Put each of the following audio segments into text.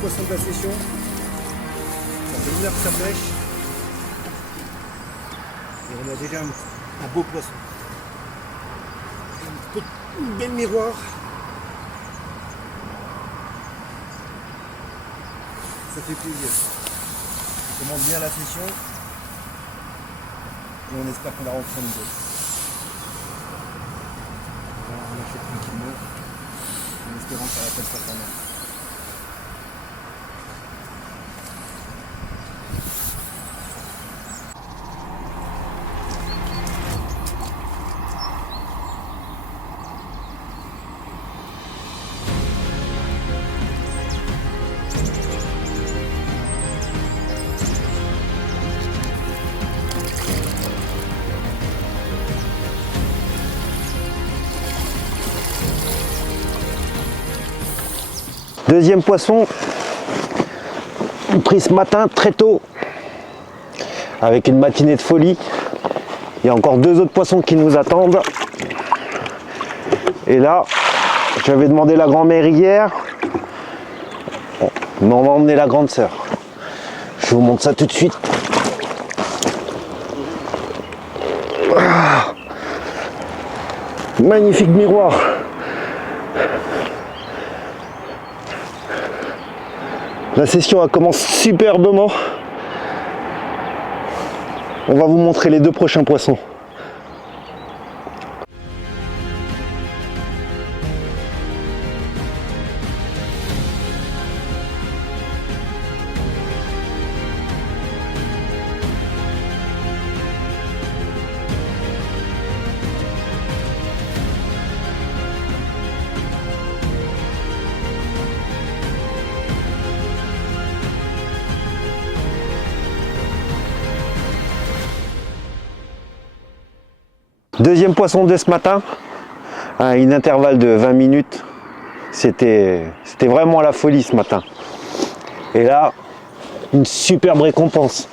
poissons de la session. Ça fait 1 heure que ça pêche. Et on a déjà un beau poisson. Une belle miroir. Ça fait plaisir. On commence bien la session. Et on espère qu'on la reprend une autre. On achète tranquillement. En espérant que ça rappelle ça quand même. Deuxième poisson, pris ce matin très tôt, avec une matinée de folie. Il y a encore 2 autres poissons qui nous attendent. Et là, j'avais demandé la grand-mère hier, mais on va emmener la grande sœur. Je vous montre ça tout de suite. Ah, magnifique miroir. La session elle commence superbement. On va vous montrer les 2 prochains poissons. Deuxième poisson de ce matin, à un intervalle de 20 minutes. C'était vraiment la folie ce matin. Et là, une superbe récompense.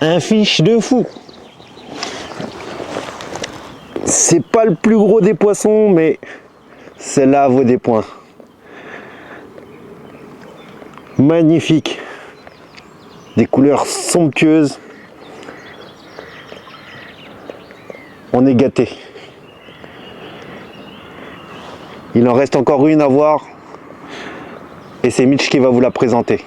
Un fiche de fou. C'est pas le plus gros des poissons, mais celle-là vaut des points. Magnifique. Des couleurs somptueuses. On est gâté. Il en reste encore une à voir et c'est Mitch qui va vous la présenter.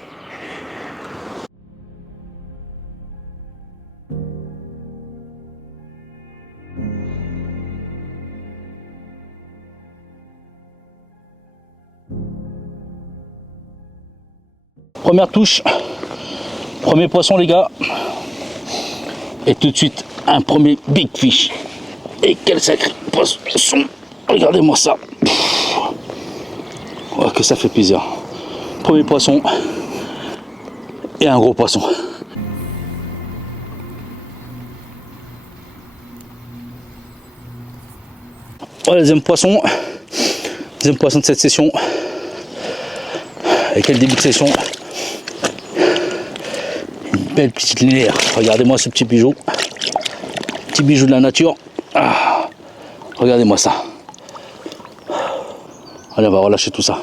Première touche, premier poisson les gars, et tout de suite un premier big fish. Et quel sacré poisson, regardez-moi ça. Oh, que ça fait plaisir. Premier poisson et un gros poisson. Oh, deuxième poisson de cette session. Et quel début de session. Une belle petite linéaire. Regardez-moi ce petit bijou. Petit bijou de la nature. Ah, regardez-moi ça. Allez, on va relâcher tout ça.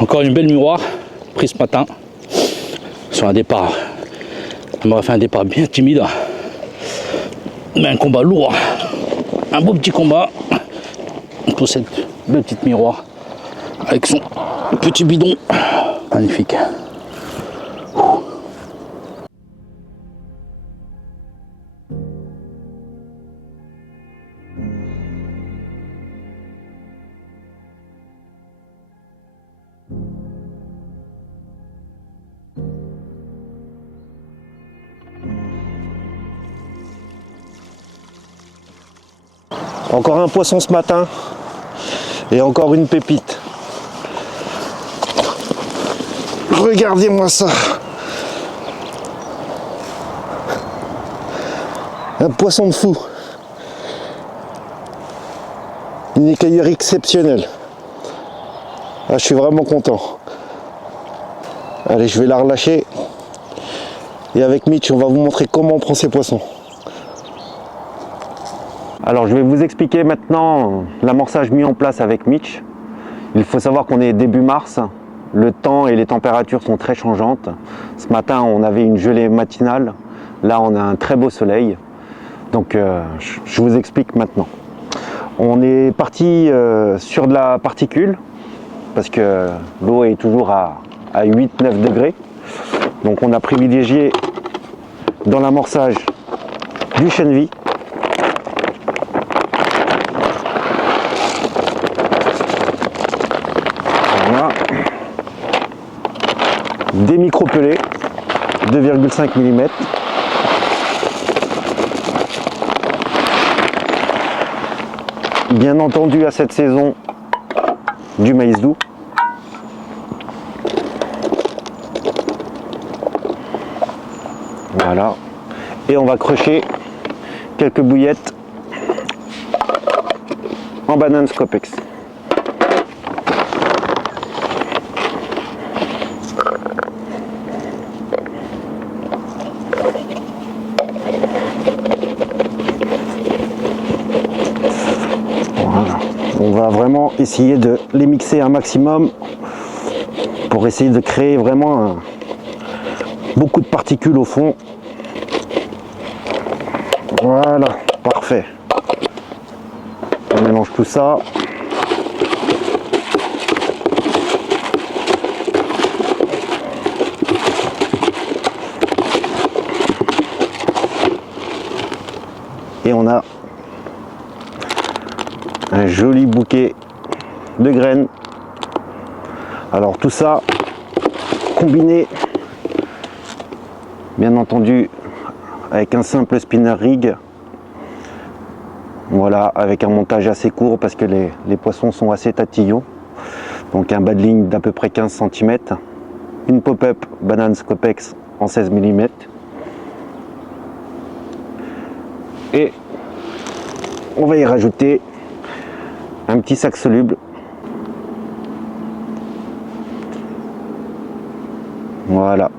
Encore une belle miroir prise ce matin sur un départ. On m'aurait fait un départ bien timide, mais un combat lourd, un beau petit combat pour cette belle petite miroir avec son petit bidon magnifique. Encore un poisson ce matin. Et encore une pépite. Regardez-moi ça. Un poisson de fou. Une écaillère exceptionnelle. Ah, je suis vraiment content. Allez, je vais la relâcher. Et avec Mitch, on va vous montrer comment on prend ces poissons. Alors, je vais vous expliquer maintenant l'amorçage mis en place avec Mitch. Il faut savoir qu'on est début mars. Le temps et les températures sont très changeantes. Ce matin, on avait une gelée matinale. Là, on a un très beau soleil. Donc, je vous explique maintenant. On est parti sur de la particule parce que l'eau est toujours à 8-9 degrés. Donc, on a privilégié dans l'amorçage du chènevis. Voilà. Des micro-pelés 2,5 mm. Bien entendu, à cette saison, du maïs doux. Voilà. Et on va crocher quelques bouillettes en banane Scopex. Voilà. On va vraiment essayer de les mixer un maximum pour essayer de créer vraiment beaucoup de particules au fond. Voilà, parfait. On mélange tout ça. Et on a un joli bouquet de graines. Alors tout ça combiné, bien entendu, avec un simple spinner rig. Voilà, avec un montage assez court parce que les poissons sont assez tatillons. Donc un bas de ligne d'à peu près 15 cm. Une pop-up banane Scopex en 16 mm. Et on va y rajouter un petit sac soluble. Voilà.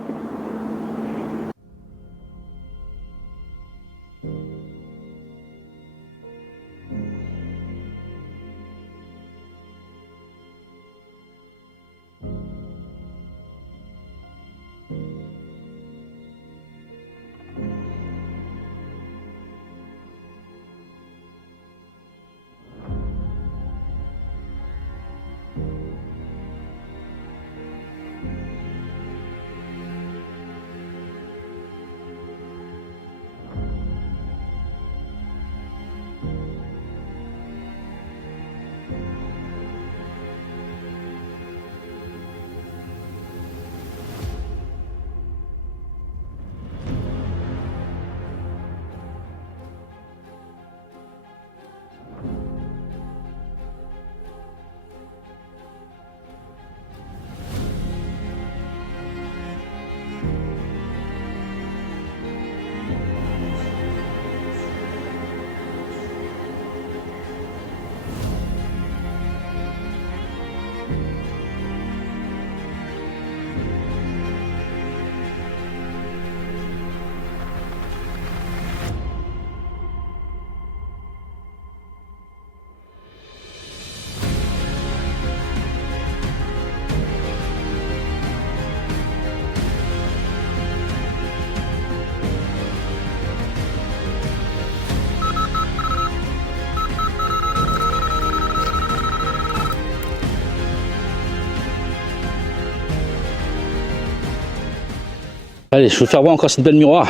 Allez, je vais faire voir encore cette belle miroir.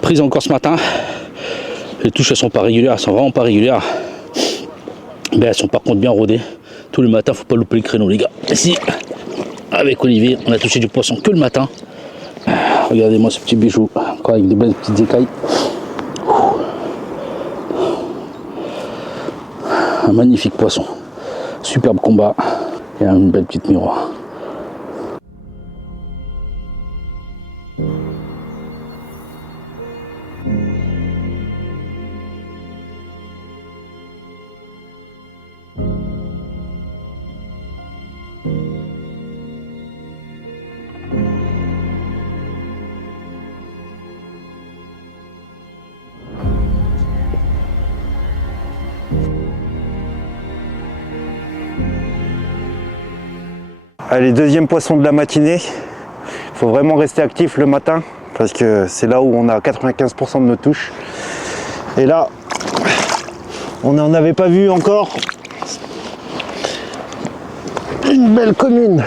Prise encore ce matin. Les touches, elles sont pas régulières, elles sont vraiment pas régulières. Mais elles sont par contre bien rodées. Tout le matin, faut pas louper le créneau, les gars. Ici, avec Olivier, on a touché du poisson que le matin. Regardez-moi ce petit bijou, encore avec des belles petites écailles. un magnifique poisson. Superbe combat et une belle petite miroir. Allez, deuxième poisson de la matinée. Il faut vraiment rester actif le matin parce que c'est là où on a 95% de nos touches. Et là, on n'en avait pas vu encore. Une belle commune.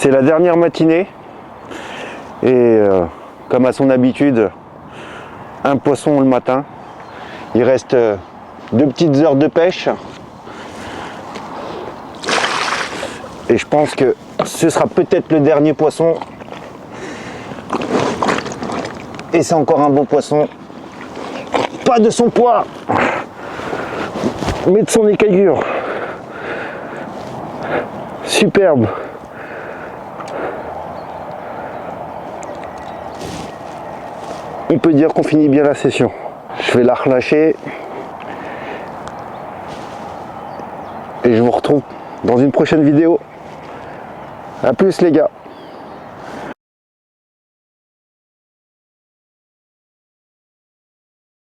C'est la dernière matinée et comme à son habitude, un poisson le matin. Il reste 2 petites heures de pêche et je pense que ce sera peut-être le dernier poisson. Et c'est encore un beau poisson, pas de son poids mais de son écaillure. Superbe. On peut dire qu'on finit bien la session. Je vais la relâcher et je vous retrouve dans une prochaine vidéo. A plus les gars.